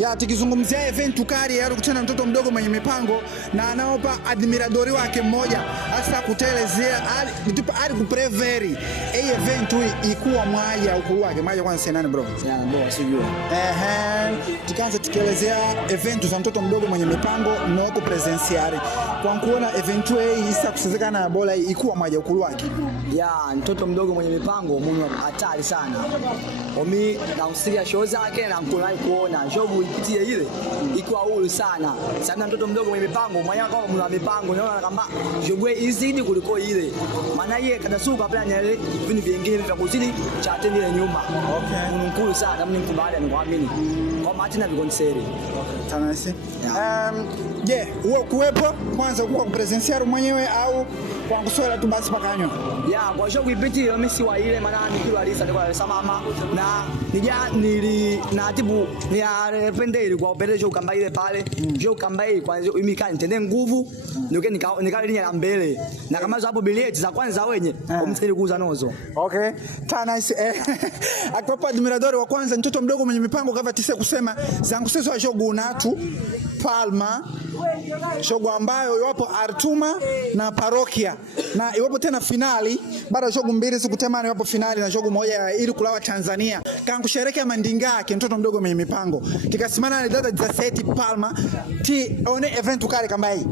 Ya tukizungumzia event kali ya kutana mtoto mdogo mwenye mipango na anaopa admiradori wake mmoja hasa kutelezea ali kupreveri event ikuwa mwaja ukulu wake mwaja kwanza senani bro. Ya bro sijui. Tukaanza tukielezea event za mtoto mdogo mwenye mipango na wako presenciali. Kwa kuona event hii isa kusezekana bola ikuwa mwaja ukulu wake. Ya mtoto mdogo mwenye mipango mwenye hatari sana. Omi na usikia show zake na mkulai kuona show ipitie ile ikiwa huru sana. Sana mtoto mdogo mwenye mipango mwenye kama mna mipango unaona kama show izidi kuliko ile. Maana yeye kadasuka pale nyele vini vingine vya kuzidi cha tena ile nyuma. Okay. Mkulu sana mimi nikubali nikuamini. Kwa Martina vikonseri. Tanasi. Wewe kuwepo kwanza kwa presenciali mwenyewe au kwa kuswela tu basi pakanywa? Ya kwa show ipitie mimi si wa ile maana nikiwa alisa kwa samama na nili na tibu ni arependele kwa operation ukamba ile pale jo kamba ile kwanza imika nitende nguvu ndio nikalinya la mbele na kama hapo bileti za kwanza wenye umsiri kuuza nozo. Okay. Tanasi akipapa admiradori wa kwanza mtoto mdogo mwenye mipango kava tise kusema zangu sisi wa shogu unatu Palma shogu ambayo iwapo Artuma na Parokia na iwapo tena finali baada shogu mbili siku temani iwapo finali na shogu moja ili kulawa Tanzania kangu shereke mandinga yake mtoto mdogo mwenye mipango kikasimana na dada za seti Palma ti one event kale kama hii